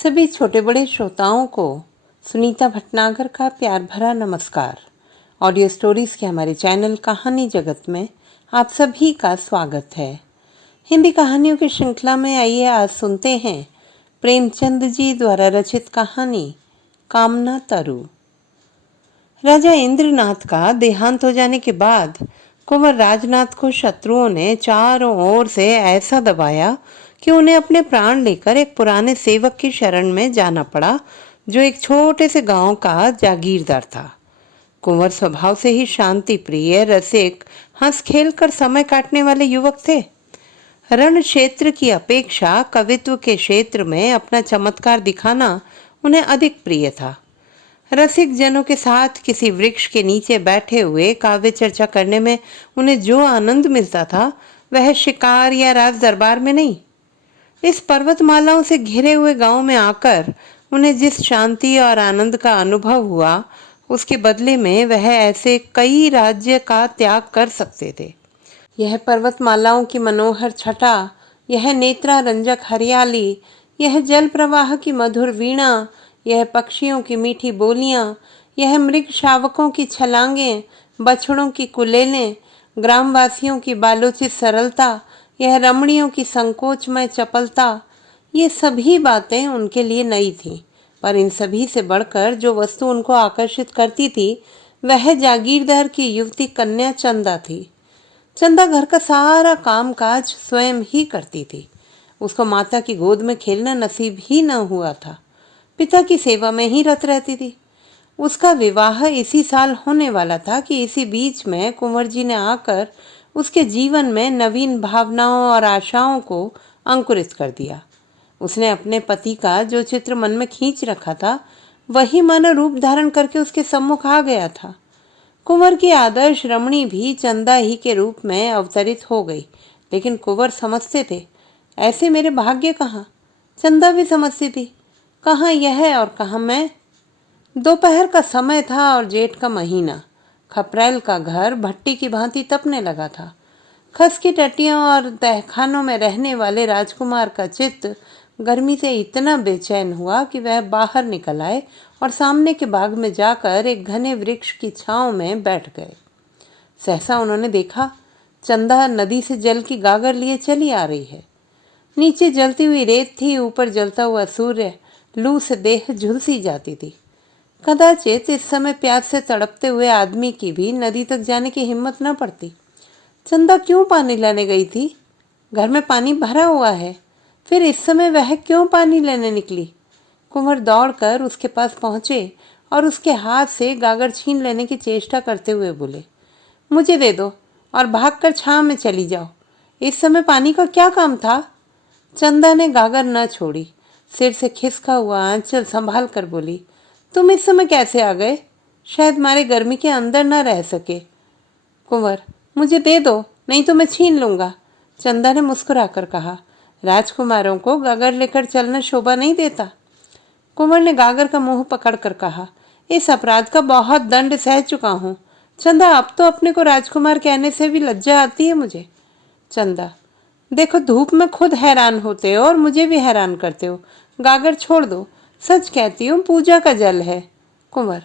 सभी छोटे बड़े श्रोताओं को सुनीता भटनागर का प्यार भरा नमस्कार। ऑडियो स्टोरीज के हमारे चैनल कहानी जगत में आप सभी का स्वागत है। हिंदी कहानियों की श्रृंखला में आइए आज सुनते हैं प्रेमचंद जी द्वारा रचित कहानी कामना तरु। राजा इंद्रनाथ का देहांत हो जाने के बाद कुंवर राजनाथ को शत्रुओं ने चारों ओर से ऐसा दबाया कि उन्हें अपने प्राण लेकर एक पुराने सेवक की शरण में जाना पड़ा, जो एक छोटे से गांव का जागीरदार था। कुंवर स्वभाव से ही शांति प्रिय, रसिक, हंस खेल कर समय काटने वाले युवक थे। रण क्षेत्र की अपेक्षा कवित्व के क्षेत्र में अपना चमत्कार दिखाना उन्हें अधिक प्रिय था। रसिक जनों के साथ किसी वृक्ष के नीचे बैठे हुए काव्य चर्चा करने में उन्हें जो आनंद मिलता था, वह शिकार या राज दरबार में नहीं। इस पर्वतमालाओं से घिरे हुए गांव में आकर उन्हें जिस शांति और आनंद का अनुभव हुआ, उसके बदले में वह ऐसे कई राज्य का त्याग कर सकते थे। यह पर्वतमालाओं की मनोहर छटा, यह नेत्रारंजक हरियाली, यह जल प्रवाह की मधुर वीणा, यह पक्षियों की मीठी बोलियां, यह मृग शावकों की छलांगें, बछड़ों की कुलेलें, ग्रामवासियों की बालोचित सरलता, यह रमणियों की संकोचमय चपलता, ये सभी बातें उनके लिए नई थीं। पर इन सभी से बढ़कर जो वस्तु उनको आकर्षित करती थी, वह जागीरदार की युवती कन्या चंदा थी। चंदा घर का सारा काम काज स्वयं ही करती थी। उसको माता की गोद में खेलना नसीब ही न हुआ था। पिता की सेवा में ही रत रहती थी। उसका विवाह इसी साल होने वाला था कि इसी बीच में कुंवर जी ने आकर उसके जीवन में नवीन भावनाओं और आशाओं को अंकुरित कर दिया। उसने अपने पति का जो चित्र मन में खींच रखा था, वही मानो रूप धारण करके उसके सम्मुख आ गया था। कुंवर की आदर्श रमणी भी चंदा ही के रूप में अवतरित हो गई। लेकिन कुंवर समझते थे, ऐसे मेरे भाग्य कहाँ। चंदा भी समझती थी, कहाँ यह और कहाँ मैं। दोपहर का समय था और जेठ का महीना। खपरेल का घर भट्टी की भांति तपने लगा था। खस की टट्टियों और तहखानों में रहने वाले राजकुमार का चित्त गर्मी से इतना बेचैन हुआ कि वह बाहर निकल आए और सामने के बाग में जाकर एक घने वृक्ष की छांव में बैठ गए। सहसा उन्होंने देखा, चंदा नदी से जल की गागर लिए चली आ रही है। नीचे जलती हुई रेत थी, ऊपर जलता हुआ सूर्य लू से देह झुलसी जाती थी। कदाचित इस समय प्यास से तड़पते हुए आदमी की भी नदी तक जाने की हिम्मत न पड़ती। चंदा क्यों पानी लाने गई थी? घर में पानी भरा हुआ है, फिर इस समय वह क्यों पानी लेने निकली? कुंवर दौड़कर उसके पास पहुंचे और उसके हाथ से गागर छीन लेने की चेष्टा करते हुए बोले, मुझे दे दो और भागकर छांव में चली जाओ। इस समय पानी का क्या काम था? चंदा ने गागर न छोड़ी, सिर से खिसका हुआ आंचल संभाल कर बोली, तुम इस समय कैसे आ गए? शायद मारे गर्मी के अंदर न रह सके। कुंवर, मुझे दे दो, नहीं तो मैं छीन लूंगा। चंदा ने मुस्कुराकर कहा, राजकुमारों को गागर लेकर चलना शोभा नहीं देता। कुंवर ने गागर का मुंह पकड़कर कहा, इस अपराध का बहुत दंड सह चुका हूँ। चंदा, अब तो अपने को राजकुमार कहने से भी लज्जा आती है मुझे। चंदा, देखो धूप में खुद हैरान होते हो और मुझे भी हैरान करते हो। गागर छोड़ दो, सच कहती हूँ, पूजा का जल है। कुंवर,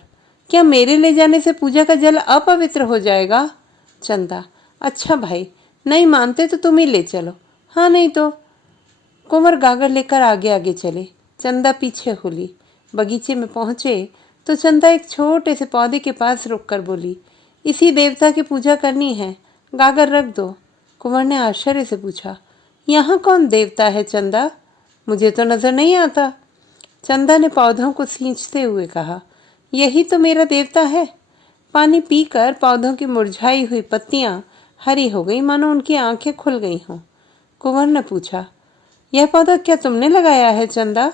क्या मेरे ले जाने से पूजा का जल अपवित्र हो जाएगा? चंदा, अच्छा भाई, नहीं मानते तो तुम ही ले चलो। हाँ नहीं तो। कुंवर गागर लेकर आगे आगे चले, चंदा पीछे हुली। बगीचे में पहुंचे तो चंदा एक छोटे से पौधे के पास रुककर बोली, इसी देवता की पूजा करनी है, गागर रख दो। कुंवर ने आश्चर्य से पूछा, यहाँ कौन देवता है चंदा? मुझे तो नजर नहीं आता। चंदा ने पौधों को सींचते हुए कहा, यही तो मेरा देवता है। पानी पीकर पौधों की मुरझाई हुई पत्तियां हरी हो गई, मानो उनकी आंखें खुल गई हों। कुंवर ने पूछा, यह पौधा क्या तुमने लगाया है चंदा?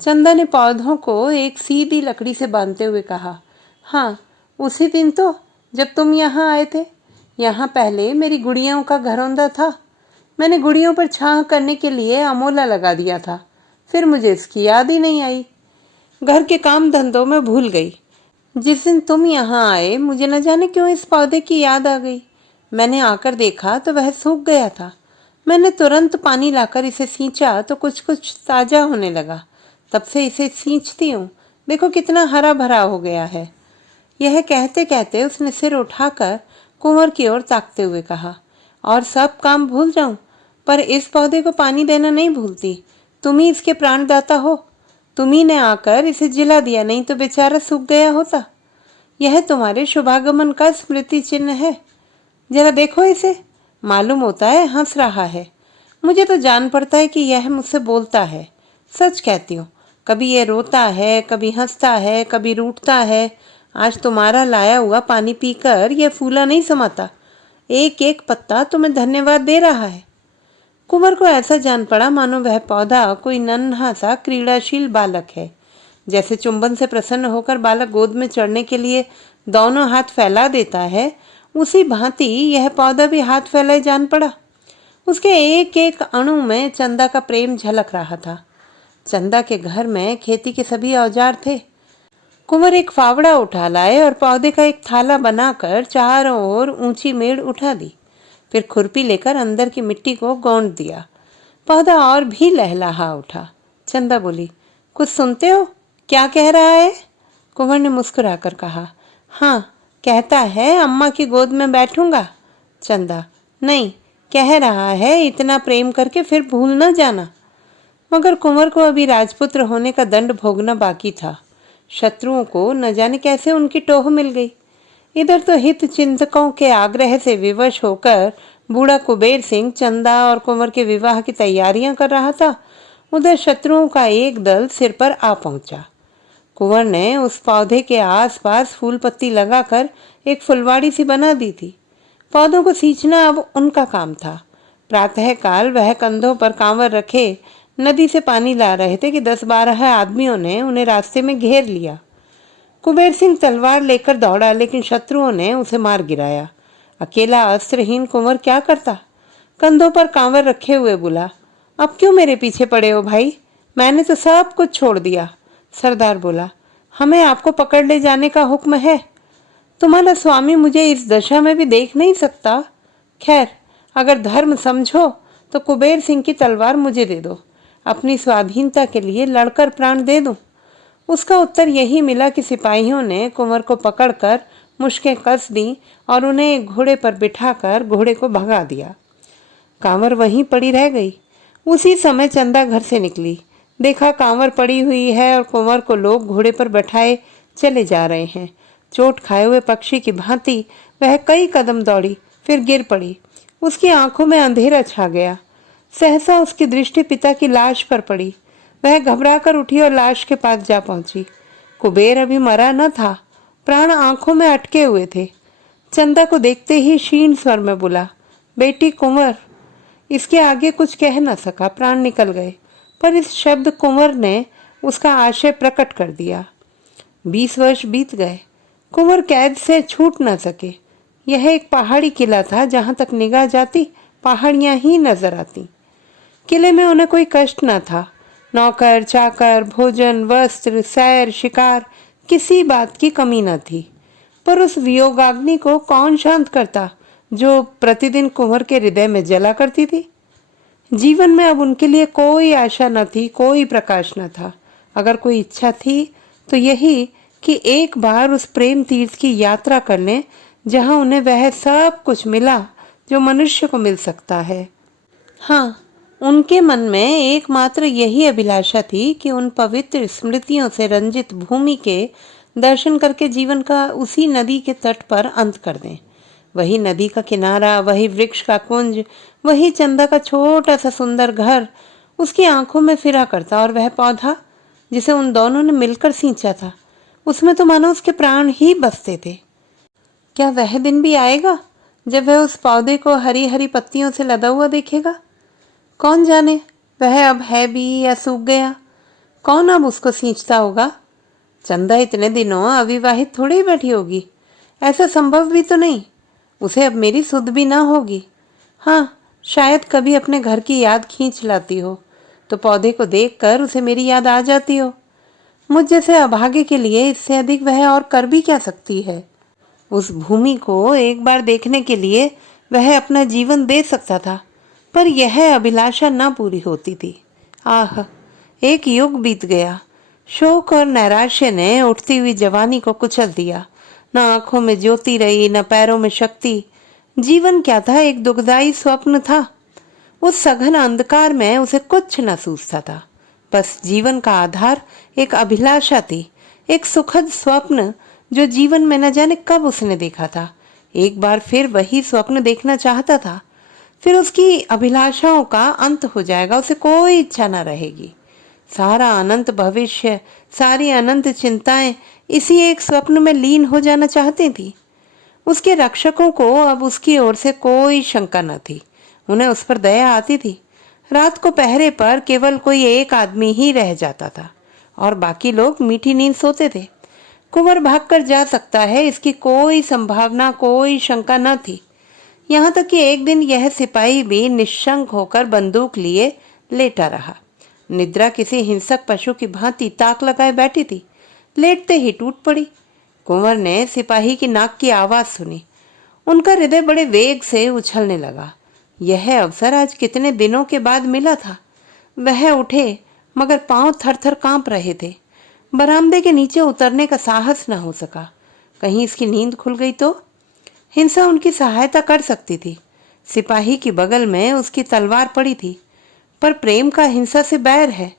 चंदा ने पौधों को एक सीधी लकड़ी से बांधते हुए कहा, हाँ, उसी दिन तो जब तुम यहाँ आए थे। यहाँ पहले मेरी गुड़ियों का घरौंदा था। मैंने गुड़ियों पर छाह करने के लिए अमोला लगा दिया था, फिर मुझे इसकी याद ही नहीं आई। घर के काम धंधों में भूल गई। जिस दिन तुम यहाँ आए, मुझे न जाने क्यों इस पौधे की याद आ गई। मैंने आकर देखा तो वह सूख गया था। मैंने तुरंत पानी लाकर इसे सींचा तो कुछ कुछ ताजा होने लगा। तब से इसे सींचती हूँ, देखो कितना हरा भरा हो गया है। यह कहते कहते उसने सिर उठाकर कुंवर की ओर ताकते हुए कहा, और सब काम भूल जाऊं, पर इस पौधे को पानी देना नहीं भूलती। तुम ही इसके प्राणदाता हो, तुम ही ने आकर इसे जिला दिया, नहीं तो बेचारा सूख गया होता। यह तुम्हारे शुभागमन का स्मृति चिन्ह है। जरा देखो इसे, मालूम होता है हंस रहा है। मुझे तो जान पड़ता है कि यह मुझसे बोलता है। सच कहती हूँ, कभी ये रोता है, कभी हंसता है, कभी रूठता है। आज तुम्हारा लाया हुआ पानी पीकर यह फूला नहीं समाता, एक एक पत्ता तुम्हें धन्यवाद दे रहा है। कुंवर को ऐसा जान पड़ा मानो वह पौधा कोई नन्हा सा क्रीड़ाशील बालक है। जैसे चुंबन से प्रसन्न होकर बालक गोद में चढ़ने के लिए दोनों हाथ फैला देता है, उसी भांति यह पौधा भी हाथ फैलाए जान पड़ा। उसके एक एक अणु में चंदा का प्रेम झलक रहा था। चंदा के घर में खेती के सभी औजार थे। कुंवर एक फावड़ा उठा लाए और पौधे का एक थाला बनाकर चारों ओर ऊंची मेड़ उठा दी। फिर खुरपी लेकर अंदर की मिट्टी को गौंद दिया। पौधा और भी लहलहा उठा। चंदा बोली, कुछ सुनते हो? क्या कह रहा है? कुंवर ने मुस्कुराकर कहा, हाँ, कहता है अम्मा की गोद में बैठूंगा। चंदा, नहीं, कह रहा है इतना प्रेम करके फिर भूल न जाना। मगर कुंवर को अभी राजपुत्र होने का दंड भोगना बाकी था। शत्रुओं को न जाने कैसे उनकी टोह मिल गई। इधर तो हित चिंतकों के आग्रह से विवश होकर बूढ़ा कुबेर सिंह चंदा और कुंवर के विवाह की तैयारियां कर रहा था, उधर शत्रुओं का एक दल सिर पर आ पहुंचा। कुंवर ने उस पौधे के आसपास फूल पत्ती लगाकर एक फुलवाड़ी सी बना दी थी। पौधों को सींचना अब उनका काम था। प्रातःकाल वह कंधों पर कांवर रखे नदी से पानी ला रहे थे कि 10-12 आदमियों ने उन्हें रास्ते में घेर लिया। कुबेर सिंह तलवार लेकर दौड़ा, लेकिन शत्रुओं ने उसे मार गिराया। अकेला अस्त्रहीन कुंवर क्या करता? कंधों पर कांवर रखे हुए बोला, अब क्यों मेरे पीछे पड़े हो भाई? मैंने तो सब कुछ छोड़ दिया। सरदार बोला, हमें आपको पकड़ ले जाने का हुक्म है। तुम्हारा स्वामी मुझे इस दशा में भी देख नहीं सकता। खैर, अगर धर्म समझो तो कुबेर सिंह की तलवार मुझे दे दो, अपनी स्वाधीनता के लिए लड़कर प्राण दे दूं। उसका उत्तर यही मिला कि सिपाहियों ने कुंवर को पकड़कर मुश्कें कस दी और उन्हें एक घोड़े पर बिठाकर घोड़े को भगा दिया। कांवर वहीं पड़ी रह गई। उसी समय चंदा घर से निकली। देखा कांवर पड़ी हुई है और कुंवर को लोग घोड़े पर बैठाए चले जा रहे हैं। चोट खाए हुए पक्षी की भांति वह कई कदम दौड़ी, फिर गिर पड़ी। उसकी आंखों में अंधेरा छा गया। सहसा उसकी दृष्टि पिता की लाश पर पड़ी। वह घबराकर उठी और लाश के पास जा पहुंची। कुबेर अभी मरा न था, प्राण आंखों में अटके हुए थे। चंदा को देखते ही क्षीण स्वर में बोला, बेटी कुंवर। इसके आगे कुछ कह न सका, प्राण निकल गए। पर इस शब्द कुंवर ने उसका आशय प्रकट कर दिया। 20 वर्ष बीत गए, कुंवर कैद से छूट न सके। यह एक पहाड़ी किला था, जहां तक निगाह जाती पहाड़ियां ही नजर आती। किले में उन्हें कोई कष्ट न था। नौकर चाकर, भोजन, वस्त्र, सैर, शिकार, किसी बात की कमी न थी। पर उस वियोगाग्नि को कौन शांत करता जो प्रतिदिन कुंवर के हृदय में जला करती थी। जीवन में अब उनके लिए कोई आशा न थी, कोई प्रकाश न था। अगर कोई इच्छा थी तो यही कि एक बार उस प्रेम तीर्थ की यात्रा कर लें, जहां उन्हें वह सब कुछ मिला जो मनुष्य को मिल सकता है। हाँ, उनके मन में एकमात्र यही अभिलाषा थी कि उन पवित्र स्मृतियों से रंजित भूमि के दर्शन करके जीवन का उसी नदी के तट पर अंत कर दें। वही नदी का किनारा, वही वृक्ष का कुंज, वही चंदा का छोटा सा सुंदर घर उसकी आंखों में फिरा करता। और वह पौधा जिसे उन दोनों ने मिलकर सींचा था, उसमें तो मानो उसके प्राण ही बसते थे। क्या वह दिन भी आएगा जब वह उस पौधे को हरी हरी पत्तियों से लदा हुआ देखेगा? कौन जाने वह अब है भी या सूख गया। कौन अब उसको सींचता होगा? चंदा इतने दिनों अविवाहित थोड़ी ही बैठी होगी। ऐसा संभव भी तो नहीं। उसे अब मेरी सुध भी ना होगी। हाँ, शायद कभी अपने घर की याद खींच लाती हो तो पौधे को देखकर उसे मेरी याद आ जाती हो। मुझ जैसे अभागे के लिए इससे अधिक वह और कर भी क्या सकती है। उस भूमि को एक बार देखने के लिए वह अपना जीवन दे सकता था, पर यह अभिलाषा न पूरी होती थी। आह, एक युग बीत गया। शोक और नैराश्य ने उठती हुई जवानी को कुचल दिया। न आंखों में ज्योति रही, न पैरों में शक्ति। जीवन क्या था? एक दुखदाई स्वप्न था। उस सघन अंधकार में उसे कुछ न सूझता था। बस जीवन का आधार एक अभिलाषा थी, एक सुखद स्वप्न जो जीवन में न जाने कब उसने देखा था। एक बार फिर वही स्वप्न देखना चाहता था। फिर उसकी अभिलाषाओं का अंत हो जाएगा, उसे कोई इच्छा न रहेगी। सारा अनंत भविष्य, सारी अनंत चिंताएं इसी एक स्वप्न में लीन हो जाना चाहती थी। उसके रक्षकों को अब उसकी ओर से कोई शंका न थी। उन्हें उस पर दया आती थी। रात को पहरे पर केवल कोई एक आदमी ही रह जाता था और बाकी लोग मीठी नींद सोते थे। कुंवर भागकर जा सकता है, इसकी कोई संभावना, कोई शंका न थी। यहाँ तक कि एक दिन यह सिपाही भी निशंक होकर बंदूक लिए लेटा रहा। निद्रा किसी हिंसक पशु की भांति ताक लगाए बैठी थी। लेटते ही टूट पड़ी। कुंवर ने सिपाही की नाक की आवाज सुनी। उनका हृदय बड़े वेग से उछलने लगा। यह अवसर आज कितने दिनों के बाद मिला था। वह उठे, मगर पांव थर थर कांप रहे थे। बरामदे के नीचे उतरने का साहस न हो सका। कहीं इसकी नींद खुल गई तो? हिंसा उनकी सहायता कर सकती थी। सिपाही की बगल में उसकी तलवार पड़ी थी, पर प्रेम का हिंसा से बैर है।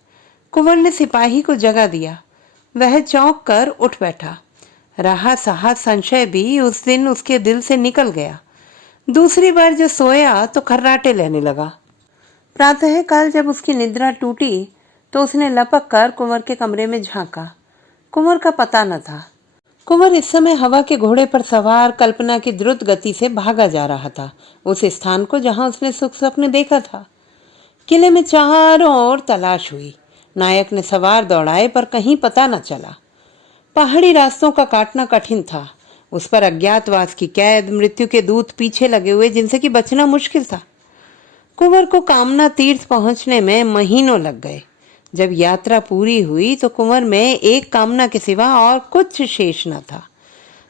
कुंवर ने सिपाही को जगा दिया। वह चौंक कर उठ बैठा। रहा सहा संशय भी उस दिन उसके दिल से निकल गया। दूसरी बार जो सोया तो खर्राटे लेने लगा। प्रातःकाल जब उसकी निद्रा टूटी तो उसने लपक कर कुंवर के कमरे में झांका। कुंवर का पता न था। कुंवर इस समय हवा के घोड़े पर सवार कल्पना की द्रुत गति से भागा जा रहा था, उस स्थान को जहां उसने सुख स्वप्न देखा था। किले में चारों ओर तलाश हुई। नायक ने सवार दौड़ाए, पर कहीं पता न चला। पहाड़ी रास्तों का काटना कठिन था। उस पर अज्ञातवास की कैद, मृत्यु के दूत पीछे लगे हुए, जिनसे कि बचना मुश्किल था। कुंवर को कामना तीर्थ पहुंचने में महीनों लग गए। जब यात्रा पूरी हुई तो कुंवर में एक कामना के सिवा और कुछ शेष न था।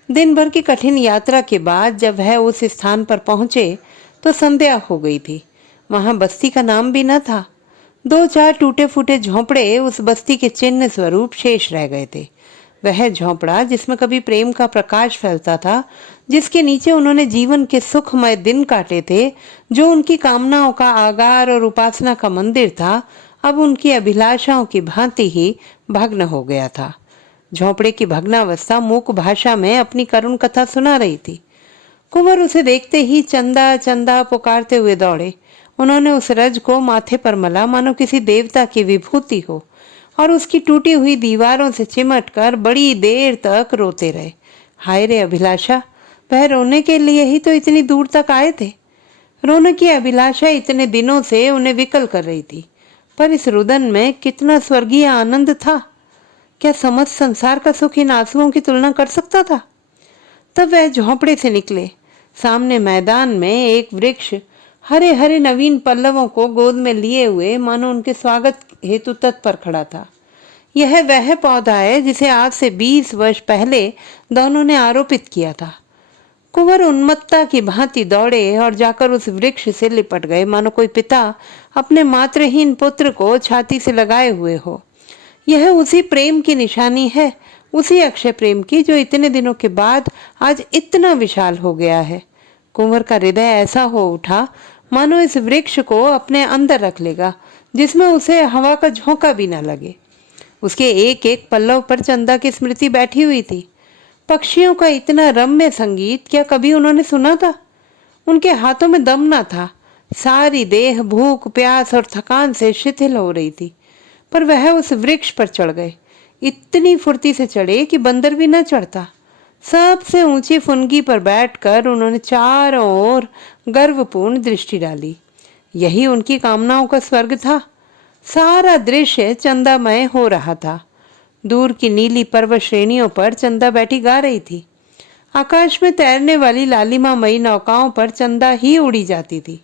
दिन भर की कठिन यात्रा के बाद जब वह उस स्थान पर पहुंचे तो संध्या हो गई थी। वहां बस्ती का नाम भी न था। 2-4 टूटे फूटे झोंपड़े उस बस्ती के चिन्ह स्वरूप शेष रह गए थे। वह झोंपड़ा जिसमें कभी प्रेम का प्रकाश फैलता था, जिसके नीचे उन्होंने जीवन के सुखमय दिन काटे थे, जो उनकी कामनाओं का आगार और उपासना का मंदिर था, अब उनकी अभिलाषाओं की भांति ही भग्न हो गया था। झोंपड़े की भग्नावस्था मूक भाषा में अपनी करुण कथा सुना रही थी। कुंवर उसे देखते ही चंदा चंदा पुकारते हुए दौड़े। उन्होंने उस रज को माथे पर मला, मानो किसी देवता की विभूति हो, और उसकी टूटी हुई दीवारों से चिमट कर बड़ी देर तक रोते रहे। हाय रे अभिलाषा, वह रोने के लिए ही तो इतनी दूर तक आए थे। रोने की अभिलाषा इतने दिनों से उन्हें विकल कर रही थी, पर इस रुदन में कितना स्वर्गीय आनंद था। क्या समस्त संसार का सुख इन आंसुओं की तुलना कर सकता था? तब वह झोंपड़े से निकले। सामने मैदान में एक वृक्ष हरे हरे नवीन पल्लवों को गोद में लिए हुए मानो उनके स्वागत हेतु तत्पर खड़ा था। यह वह पौधा है जिसे आज से 20 वर्ष पहले दोनों ने आरोपित किया था। कुंवर उन्मत्ता की भांति दौड़े और जाकर उस वृक्ष से लिपट गए, मानो कोई पिता अपने मातृहीन पुत्र को छाती से लगाए हुए हो। यह उसी प्रेम की निशानी है, उसी अक्षय प्रेम की, जो इतने दिनों के बाद आज इतना विशाल हो गया है। कुंवर का हृदय ऐसा हो उठा मानो इस वृक्ष को अपने अंदर रख लेगा, जिसमें उसे हवा का झोंका भी न लगे। उसके एक एक पल्लव पर चंदा की स्मृति बैठी हुई थी। पक्षियों का इतना रम्य संगीत क्या कभी उन्होंने सुना था? उनके हाथों में दम न था। सारी देह भूख, प्यास और थकान से शिथिल हो रही थी, पर वह उस वृक्ष पर चढ़ गए। इतनी फुर्ती से चढ़े कि बंदर भी न चढ़ता। सबसे ऊंची फुनगी पर बैठकर उन्होंने चारों ओर गर्वपूर्ण दृष्टि डाली। यही उनकी कामनाओं का स्वर्ग था। सारा दृश्य चंदामय हो रहा था। दूर की नीली पर्वत श्रेणियों पर चंदा बैठी गा रही थी। आकाश में तैरने वाली लालिमामयी नौकाओं पर चंदा ही उड़ी जाती थी।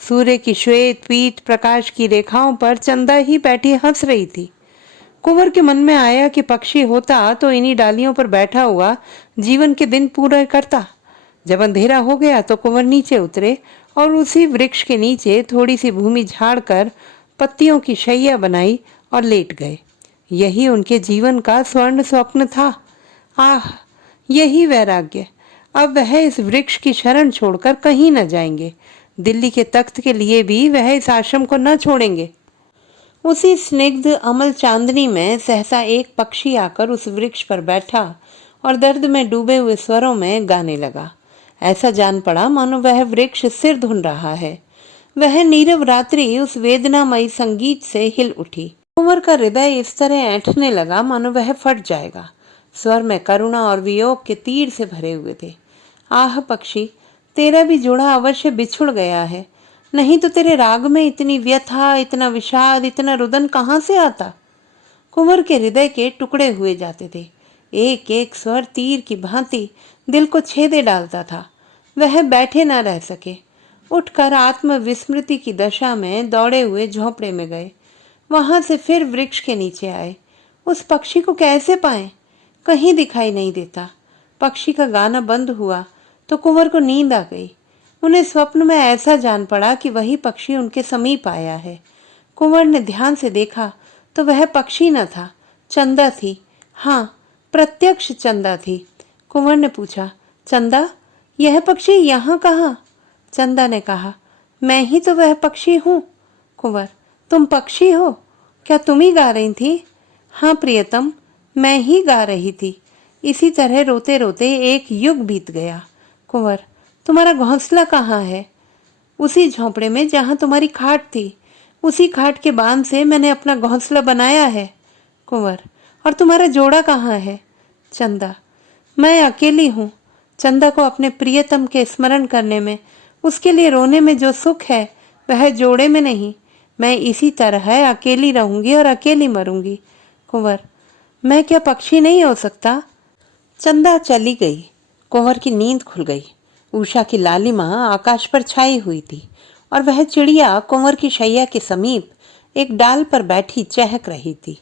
सूर्य की श्वेत पीठ प्रकाश की रेखाओं पर चंदा ही बैठी हंस रही थी। कुंवर के मन में आया कि पक्षी होता तो इन्हीं डालियों पर बैठा हुआ जीवन के दिन पूरे करता। जब अंधेरा हो गया तो कुंवर नीचे उतरे और उसी वृक्ष के नीचे थोड़ी सी भूमि झाड़ कर पत्तियों की शैया बनाई और लेट गए। यही उनके जीवन का स्वर्ण स्वप्न था। आह, यही वैराग्य! अब वह इस वृक्ष की शरण छोड़कर कहीं न जाएंगे। दिल्ली के तख्त के लिए भी वह इस आश्रम को न छोड़ेंगे। उसी स्निग्ध अमल चांदनी में सहसा एक पक्षी आकर उस वृक्ष पर बैठा और दर्द में डूबे हुए स्वरों में गाने लगा। ऐसा जान पड़ा मानो वह वृक्ष सिर धुन रहा है। वह नीरव रात्रि उस वेदनामयी संगीत से हिल उठी। कुंवर का हृदय इस तरह ऐंठने लगा मानो वह फट जाएगा। स्वर में करुणा और वियोग के तीर से भरे हुए थे। आह पक्षी, तेरा भी जोड़ा अवश्य बिछुड़ गया है, नहीं तो तेरे राग में इतनी व्यथा, इतना विषाद, इतना रुदन कहाँ से आता। कुंवर के हृदय के टुकड़े हुए जाते थे। एक एक स्वर तीर की भांति दिल को छेदे डालता था। वह बैठे न रह सके, उठकर आत्म विस्मृति की दशा में दौड़े हुए झोंपड़े में गए। वहां से फिर वृक्ष के नीचे आए। उस पक्षी को कैसे पाएं? कहीं दिखाई नहीं देता। पक्षी का गाना बंद हुआ तो कुंवर को नींद आ गई। उन्हें स्वप्न में ऐसा जान पड़ा कि वही पक्षी उनके समीप आया है। कुंवर ने ध्यान से देखा तो वह पक्षी न था, चंदा थी। हाँ, प्रत्यक्ष चंदा थी। कुंवर ने पूछा, चंदा, यह पक्षी यहाँ कहाँ? चंदा ने कहा, मैं ही तो वह पक्षी हूँ। कुंवर, तुम पक्षी हो? क्या तुम ही गा रही थी? हाँ प्रियतम, मैं ही गा रही थी। इसी तरह रोते रोते एक युग बीत गया। कुंवर, तुम्हारा घोंसला कहाँ है? उसी झोंपड़े में जहाँ तुम्हारी खाट थी। उसी खाट के बांध से मैंने अपना घोंसला बनाया है। कुंवर, और तुम्हारा जोड़ा कहाँ है? चंदा, मैं अकेली हूँ। चंदा को अपने प्रियतम के स्मरण करने में, उसके लिए रोने में जो सुख है वह जोड़े में नहीं। मैं इसी तरह अकेली रहूंगी और अकेली मरूंगी। कुंवर, मैं क्या पक्षी नहीं हो सकता? चंदा चली गई। कुंवर की नींद खुल गई। उषा की लालिमा आकाश पर छाई हुई थी और वह चिड़िया कुंवर की शैया के समीप एक डाल पर बैठी चहक रही थी।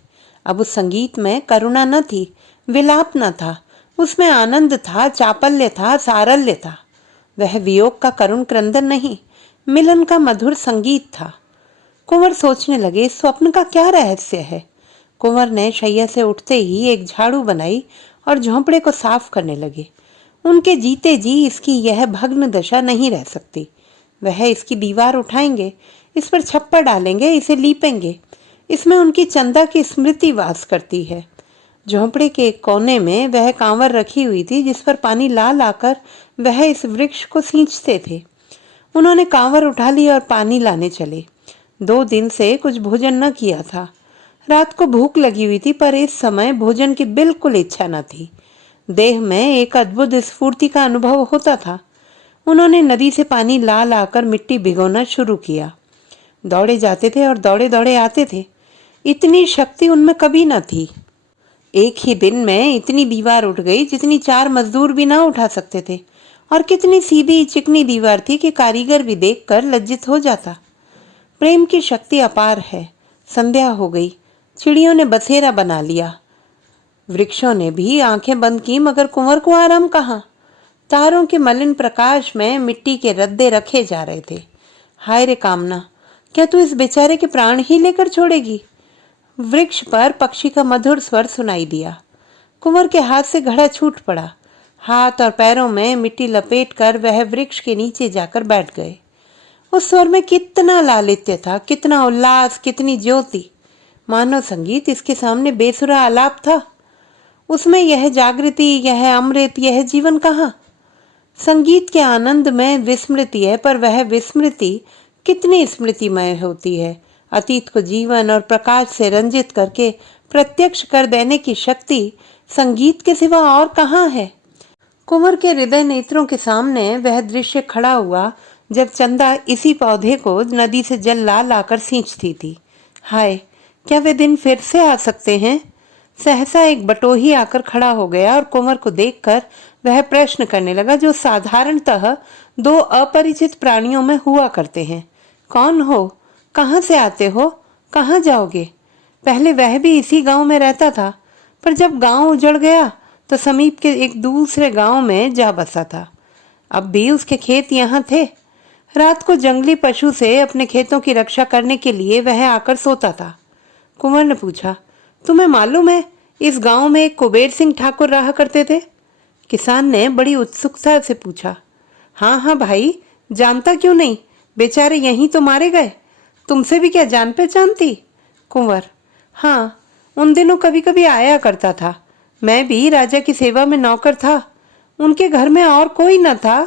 अब उस संगीत में करुणा न थी, विलाप न था, उसमें आनंद था, चापल्य था, सारल्य था। वह वियोग का करुण क्रंदन नहीं, मिलन का मधुर संगीत था। कुंवर सोचने लगे, स्वप्न का क्या रहस्य है। कुंवर ने शैया से उठते ही एक झाड़ू बनाई और झोंपड़े को साफ करने लगे। उनके जीते जी इसकी यह भग्न दशा नहीं रह सकती। वह इसकी दीवार उठाएंगे, इस पर छप्पर डालेंगे, इसे लीपेंगे। इसमें उनकी चंदा की स्मृति वास करती है। झोंपड़े के एक कोने में वह कांवर रखी हुई थी जिस पर पानी ला लाकर वह इस वृक्ष को सींचते थे। उन्होंने कांवर उठा ली और पानी लाने चले। 2 दिन से कुछ भोजन न किया था। रात को भूख लगी हुई थी, पर इस समय भोजन की बिल्कुल इच्छा न थी। देह में एक अद्भुत स्फूर्ति का अनुभव होता था। उन्होंने नदी से पानी ला लाकर मिट्टी भिगोना शुरू किया। दौड़े जाते थे और दौड़े दौड़े आते थे। इतनी शक्ति उनमें कभी न थी। एक ही दिन में इतनी दीवार उठ गई जितनी 4 मजदूर भी ना उठा सकते थे। और कितनी सीधी चिकनी दीवार थी कि कारीगर भी देखकर लज्जित हो जाता। प्रेम की शक्ति अपार है। संध्या हो गई। चिड़ियों ने बसेरा बना लिया। वृक्षों ने भी आंखें बंद की, मगर कुंवर को आराम कहाँ। तारों के मलिन प्रकाश में मिट्टी के रद्दे रखे जा रहे थे। हाय रे कामना, क्या तू इस बेचारे के प्राण ही लेकर छोड़ेगी? वृक्ष पर पक्षी का मधुर स्वर सुनाई दिया। कुंवर के हाथ से घड़ा छूट पड़ा। हाथ और पैरों में मिट्टी लपेटकर वह वृक्ष के नीचे जाकर बैठ गए। उस स्वर में कितना लालित्य था, कितना उल्लास, कितनी ज्योति। मानव संगीत इसके सामने बेसुरा आलाप था। उसमें यह जागृति, यह अमृत, यह जीवन कहाँ? संगीत के आनंद में विस्मृति है, पर वह विस्मृति कितनी स्मृतिमय होती है। अतीत को जीवन और प्रकाश से रंजित करके प्रत्यक्ष कर देने की शक्ति संगीत के सिवा और कहाँ है? कुंवर के हृदय नेत्रों के सामने वह दृश्य खड़ा हुआ जब चंदा इसी पौधे को नदी से जल ला लाकर सींचती थी। हाय, क्या वे दिन फिर से आ सकते हैं? सहसा एक बटोही आकर खड़ा हो गया और कुंवर को देखकर वह प्रश्न करने लगा जो साधारणतः 2 अपरिचित प्राणियों में हुआ करते हैं। कौन हो? कहाँ से आते हो? कहाँ जाओगे? पहले वह भी इसी गांव में रहता था, पर जब गांव उजड़ गया तो समीप के एक दूसरे गांव में जा बसा था। अब भी उसके खेत यहाँ थे। रात को जंगली पशु से अपने खेतों की रक्षा करने के लिए वह आकर सोता था। कुंवर ने पूछा, तुम्हें मालूम है इस गांव में एक कुबेर सिंह ठाकुर रहा करते थे? किसान ने बड़ी उत्सुकता से पूछा। हाँ हाँ भाई, जानता क्यों नहीं, बेचारे यहीं तो मारे गए। तुमसे भी क्या जान पहचान थी? कुंवर, हाँ, उन दिनों कभी कभी आया करता था। मैं भी राजा की सेवा में नौकर था, उनके घर में और कोई न था।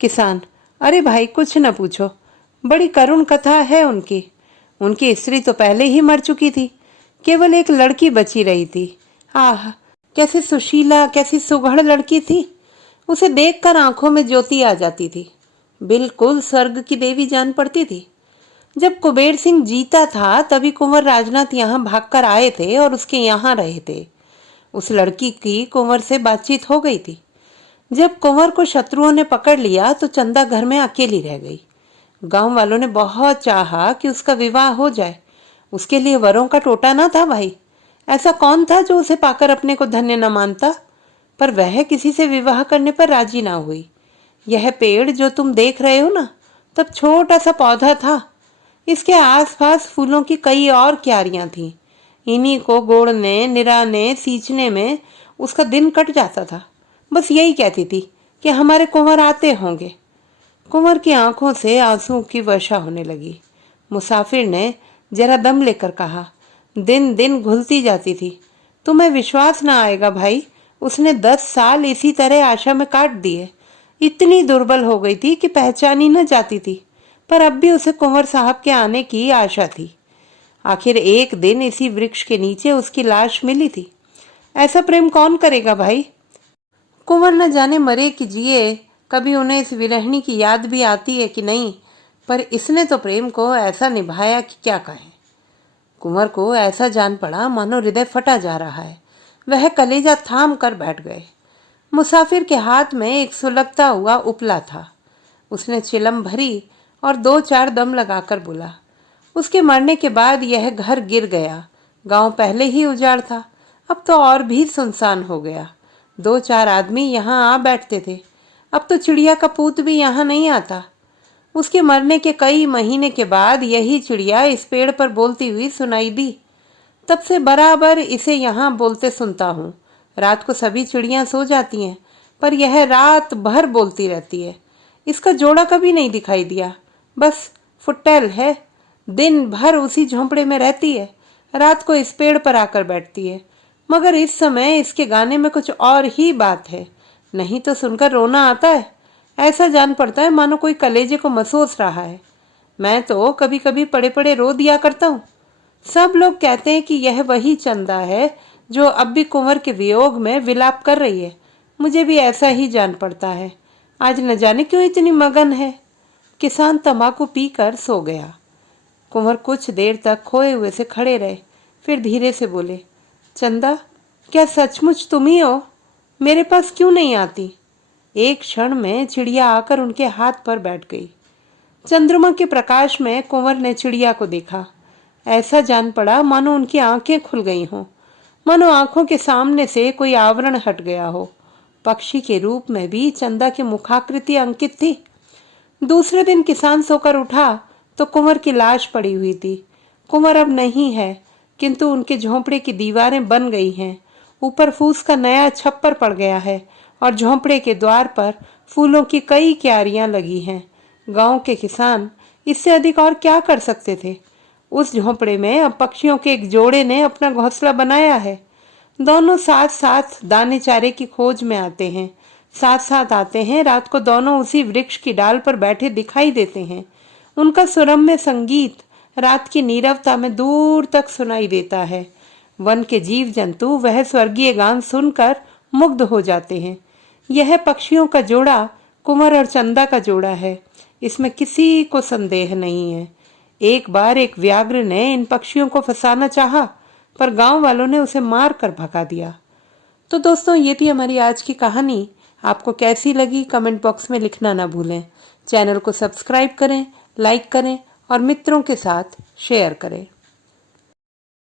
किसान, अरे भाई कुछ न पूछो, बड़ी करुण कथा है उनकी। उनकी स्त्री तो पहले ही मर चुकी थी, केवल एक लड़की बची रही थी। आह, कैसी सुशीला, कैसी सुघड़ लड़की थी। उसे देखकर आंखों में ज्योति आ जाती थी, बिल्कुल स्वर्ग की देवी जान पड़ती थी। जब कुबेर सिंह जीता था तभी कुंवर राजनाथ यहाँ भागकर आए थे और उसके यहाँ रहे थे। उस लड़की की कुंवर से बातचीत हो गई थी। जब कुंवर को शत्रुओं ने पकड़ लिया तो चंदा घर में अकेली रह गई। गांव वालों ने बहुत चाहा कि उसका विवाह हो जाए। उसके लिए वरों का टोटा ना था भाई। ऐसा कौन था जो उसे पाकर अपने को धन्य न मानता? पर वह किसी से विवाह करने पर राजी ना हुई। यह पेड़ जो तुम देख रहे हो ना, तब छोटा सा पौधा था। इसके आसपास फूलों की कई और क्यारियां थीं। इन्हीं को गोड़ने, निराने, सींचने में उसका दिन कट जाता था। बस यही कहती थी कि हमारे कुंवर आते होंगे। कुंवर की आंखों से आंसुओं की वर्षा होने लगी। मुसाफिर ने जरा दम लेकर कहा, दिन दिन घुलती जाती थी। तुम्हें विश्वास ना आएगा भाई, उसने 10 साल इसी तरह आशा में काट दिए। इतनी दुर्बल हो गई थी कि पहचानी न जाती थी, पर अब भी उसे कुंवर साहब के आने की आशा थी। आखिर एक दिन इसी वृक्ष के नीचे उसकी लाश मिली थी। ऐसा प्रेम कौन करेगा भाई? कुंवर न जाने मरे कि जिए, कभी उन्हें इस विरहिणी की याद भी आती है कि नहीं, पर इसने तो प्रेम को ऐसा निभाया कि क्या कहें। कुंवर को ऐसा जान पड़ा मानो हृदय फटा जा रहा है। वह कलेजा थाम कर बैठ गए। मुसाफिर के हाथ में एक सुलगता हुआ उपला था। उसने चिलम भरी और 2-4 दम लगाकर बोला। उसके मरने के बाद यह घर गिर गया। गांव पहले ही उजाड़ था, अब तो और भी सुनसान हो गया। 2-4 आदमी यहाँ आ बैठते थे, अब तो चिड़िया का पूत भी यहाँ नहीं आता। उसके मरने के कई महीने के बाद यही चिड़िया इस पेड़ पर बोलती हुई सुनाई दी। तब से बराबर इसे यहाँ बोलते सुनता हूँ। रात को सभी चिड़ियाँ सो जाती हैं, पर यह रात भर बोलती रहती है। इसका जोड़ा कभी नहीं दिखाई दिया, बस फुट्टेल है। दिन भर उसी झोंपड़े में रहती है, रात को इस पेड़ पर आकर बैठती है। मगर इस समय इसके गाने में कुछ और ही बात है, नहीं तो सुनकर रोना आता है। ऐसा जान पड़ता है मानो कोई कलेजे को मसोस रहा है। मैं तो कभी कभी पड़े पड़े रो दिया करता हूँ। सब लोग कहते हैं कि यह वही चंदा है जो अब भी कुंवर के वियोग में विलाप कर रही है। मुझे भी ऐसा ही जान पड़ता है। आज न जाने क्यों इतनी मगन है। किसान तंबाकू पीकर सो गया। कुंवर कुछ देर तक खोए हुए से खड़े रहे, फिर धीरे से बोले, चंदा, क्या सचमुच तुम ही हो? मेरे पास क्यों नहीं आती? एक क्षण में चिड़िया आकर उनके हाथ पर बैठ गई। चंद्रमा के प्रकाश में कुंवर ने चिड़िया को देखा। ऐसा जान पड़ा मानो उनकी आंखें खुल गई हों, मानो आंखों के सामने से कोई आवरण हट गया हो। पक्षी के रूप में भी चंदा की मुखाकृति अंकित थी। दूसरे दिन किसान सोकर उठा तो कुंवर की लाश पड़ी हुई थी। कुंवर अब नहीं है, किंतु उनके झोंपड़े की दीवारें बन गई हैं। ऊपर फूस का नया छप्पर पड़ गया है और झोंपड़े के द्वार पर फूलों की कई क्यारियां लगी हैं। गांव के किसान इससे अधिक और क्या कर सकते थे? उस झोंपड़े में अब पक्षियों के एक जोड़े ने अपना घोंसला बनाया है। दोनों साथ साथ दाने चारे की खोज में आते हैं, साथ साथ आते हैं। रात को दोनों उसी वृक्ष की डाल पर बैठे दिखाई देते हैं। उनका सुरम्य संगीत रात की नीरवता में दूर तक सुनाई देता है। वन के जीव जंतु वह स्वर्गीय गान सुनकर मुग्ध हो जाते हैं। यह पक्षियों का जोड़ा कुंवर और चंदा का जोड़ा है, इसमें किसी को संदेह नहीं है। एक बार एक व्याघ्र ने इन पक्षियों को फंसाना चाहा, पर गांव वालों ने उसे मार कर भगा दिया। तो दोस्तों, ये थी हमारी आज की कहानी। आपको कैसी लगी कमेंट बॉक्स में लिखना ना भूलें। चैनल को सब्सक्राइब करें, लाइक करें और मित्रों के साथ शेयर करें।